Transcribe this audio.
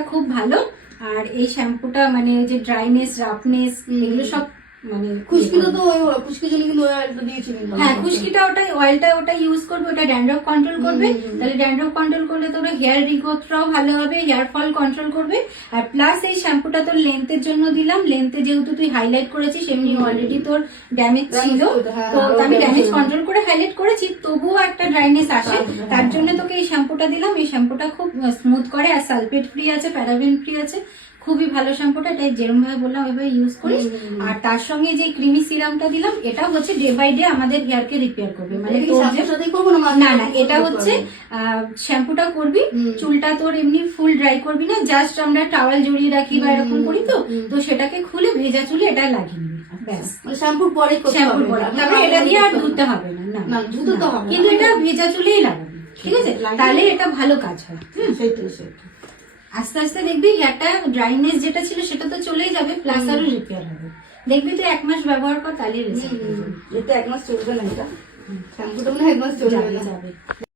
শ্যাম্পুটা খুব ভালো। আর এই শ্যাম্পুটা মানে যে ড্রাইনেস, রাফনেস এগুলো সব মানে খুশকিটা তো খুশকির জন্য কিন্তু অয়েলটা দিয়েছি। হ্যাঁ, খুশকিটা অয়েলটা ওটা ইউজ করবে, ওটা ড্যান্ড্রফ কন্ট্রোল করবে। তাহলে ড্যান্ড্রফ কন্ট্রোল করলে তোর হেয়ার রিগ্রোথটাও ভালো হবে, হেয়ার ফল কন্ট্রোল করবে। আর প্লাস এই শ্যাম্পুটা তোর লেন্থের জন্য দিলাম, লেন্থে যেহেতু তুই হাইলাইট করেছিস, এমনি অলরেডি তোর ড্যামেজ ছিল, তো আমি ড্যামেজ কন্ট্রোল করে হাইলাইট করেছি, তবুও একটা ড্রাইনেস আসে, তার জন্য তোকে এই শ্যাম্পুটা দিলাম। এই শ্যাম্পুটা খুব স্মুথ করে, আর সালফেট ফ্রি আছে, প্যারাবেন ফ্রি আছে, খুবই ভালো শ্যাম্পুটা। এটা যেরকম ভাবে বললাম ওইভাবে ইউজ করিস। আর তার সঙ্গে যে ক্রিমি সিরামটা দিলাম, এটা হচ্ছে ডে বাই ডে আমাদের হেয়ারকে রিপেয়ার করবে। মানে না না, এটা হচ্ছে শ্যাম্পুটা করবি, চুলটা তোর এমনি ফুল ড্রাই করবি না, জাস্ট আমরা টাওয়াল জড়িয়ে রাখি বা এরকম করি, তো সেটাকে খুলে ভেজা চুলে এটা লাগিয়ে নিবি, ব্যাস। শ্যাম্পুর পরে তারপরে এটা দিয়ে আর ধুতে হবে না, না ধুতে তো হবে, কিন্তু এটা ভেজা চুলেই লাগাবি, ঠিক আছে? তাহলে এটা ভালো কাজ হয়। আস্তে আস্তে দেখবি হেয়ারটা ড্রাইনেস যেটা ছিল সেটা তো চলেই যাবে, প্লাস আরো রিপেয়ার হবে। দেখবি তুই 1 মাস ব্যবহার কর, তাহলে রেজাল্ট। এটা 1 মাস চলবে না, এটা শ্যাম্পুটা মনে হয় 1 মাস চলে যাবে।